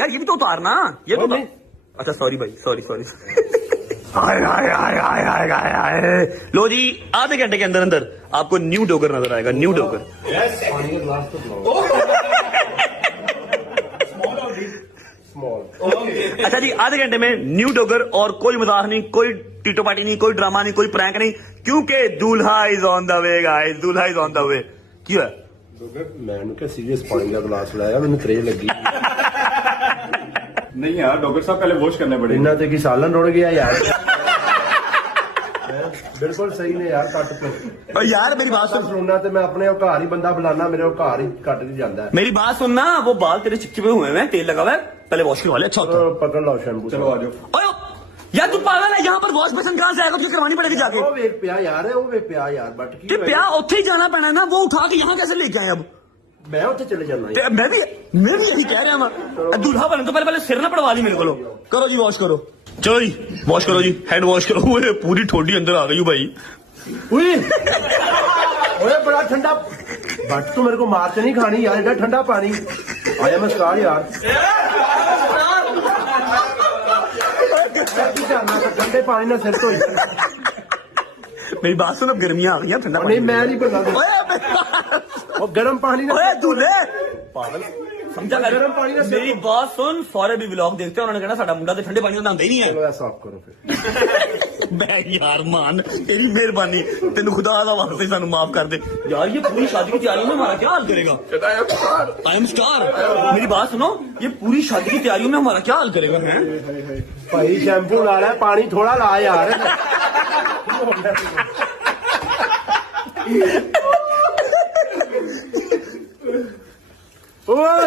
यार ये भी तो उतारना, ये तो अच्छा सॉरी भाई, सॉरी सॉरी। लो जी, आधे घंटे के अंदर अंदर आपको न्यू डोगर नजर आएगा, न्यू डोगर। अच्छा जी, आधे घंटे में न्यू डोगर, और कोई मजाक नहीं, कोई टीटो पार्टी नहीं, कोई ड्रामा नहीं, कोई प्रैंक नहीं, क्योंकि दूल्हा is on the way guys, दूल्हा इज ऑन द वे। क्यों है मैंने क्या सीरियस पानी का गिलास लाया, मैंने त्रेह लगी नहीं यार डॉक्टर साहब पहले वॉश करने पड़े। इन्ना तो कि सालन रुड़ गया यार। बिल्कुल सही ने यार, कट तो यार मेरी बात सुनना तो मैं अपने घर ही बंदा बुलाना, मेरे घर ही कट नहीं जाता है। मेरी बात सुनना, वो बाल तेरे चिपचिपे हुए हैं, तेल लगा हुआ है, पहले वॉश करवा ले। अच्छा होता है। पकड़ लो शैम्पू। चलो आ जाओ। ओए यार तू पागल है, यहाँ पर वॉश बेसन कहाँ से आएगा, तुझे करवानी पड़ेगी जाके। वो वे पिया यार, वो वे पिया यार, बट कि प्या उत्थे ही जाना पैना ना, वो उठा के यहाँ कैसे लेके आए अब। मैं उत्थे चले जाना। मैं भी यही कह रहा हूँ, दूल्हा बने तो पहले सिर ना पड़वा दी मेरे को। करो जी वॉश करो, चलो जी वॉश करो जी, हेड वॉश करो। ओए पूरी ठोडी अंदर आ गई भाई। ओए बड़ा ठंडा, बट तू मेरे को मार नहीं खानी यार, इतना ठंडा पानी आया मस्कार यार। ठंडे पानी ना सिर तो। मेरी बात सुन, अब गर्मियां आ गई हैं, ठंडा नहीं मैं नहीं बना, गर्म पानी ना दूल्हे पागल समझा। गर्म पानी ना मेरी बात सुन, सारे भी व्लॉग देखते हैं, उन्होंने कहना साडा मुंडा तो ठंडे पानी नहांदा ही नहीं है। चलो साफ करो फिर। मैं यार मान, तेरी मेहरबानी, तेन खुदा दा वास्ते सानू माफ कर दे यार। ये पूरी शादी की तैयारी में हमारा क्या हाल करेगा। I am star. मेरी बात सुनो, ये पूरी शादी की तैयारियों में हमारा क्या हाल करेगा। है भाई शैम्पू ला रहा है, पानी थोड़ा ला यार। ओए